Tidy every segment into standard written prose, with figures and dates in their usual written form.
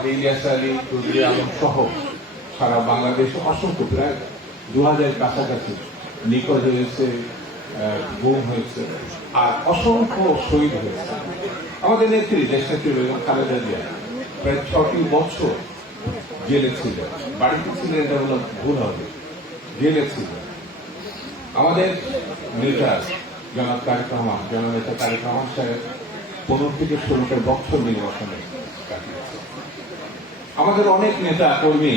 আমাদের ইলিয়াস আলী, চৌধুরী আলম সহ সারা বাংলাদেশে অসংখ্য প্রায় 2000 কাছাকাছি নিখোঁজ হয়েছে, গুম হয়েছে, আর অসংখ্য শহীদ হয়েছে। আমাদের নেত্রী, দেশনেত্রী বেগম খালেদা জিয়া প্রায় 6টি বছর জেলে ছিলেন। বাড়িতে ছিলেন এটা বলা ভুল হবে, জেলে ছিলেন। আমাদের নেতা জনাব তারেক রহমান, জননেতা তারেক রহমান সাহেব 15 থেকে 16টা বছর নির্বাচনে কাটিয়েছে। আমাদের অনেক নেতা কর্মী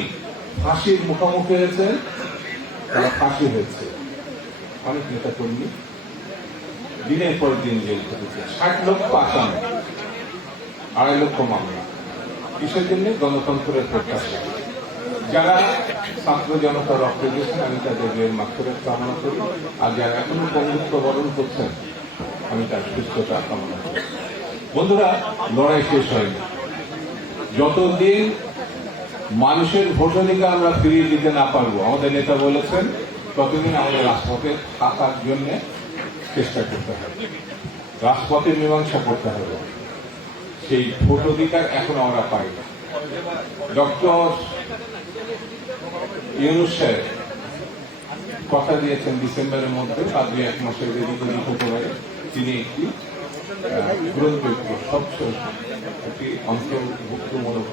ফাঁসির মুখোমুখি হয়েছে, তারা ফাঁসি হয়েছে। অনেক নেতা কর্মী দিনের পর দিন জেল খেটেছে। 60 লক্ষ আসামি, 2.5 লক্ষ মামলা। কিসের জন্য? গণতন্ত্রের প্রত্যাশা। যারা ছাত্র জনতা রক্ত দিয়েছেন, আমি তাদের মাগফিরাত কামনা করি। আর যারা এখনো বন্ধুত্ব বরণ করছেন, আমি তার সুস্থতা কামনা করি। বন্ধুরা, লড়াই শেষ হয়নি। যতদিন মানুষের ভোটাধিকার আমরা ফিরিয়ে দিতে না পারবো, আমাদের নেতা বলেছেন, ততদিন আমাদের রাজপথে থাকার জন্য চেষ্টা করতে হবে, রাজপথে মীমাংসা করতে হবে। সেই ভোটাধিকার এখন আমরা পাই না। ডক্টর ইউনূস সাহেব কথা দিয়েছেন ডিসেম্বরের মধ্যে বা 2-1 মাসের ভিতরে হতে পারে তিনি একটি গ্রহণযোগ্য স্বচ্ছ একটি অন্তর্ভুক্তমূলক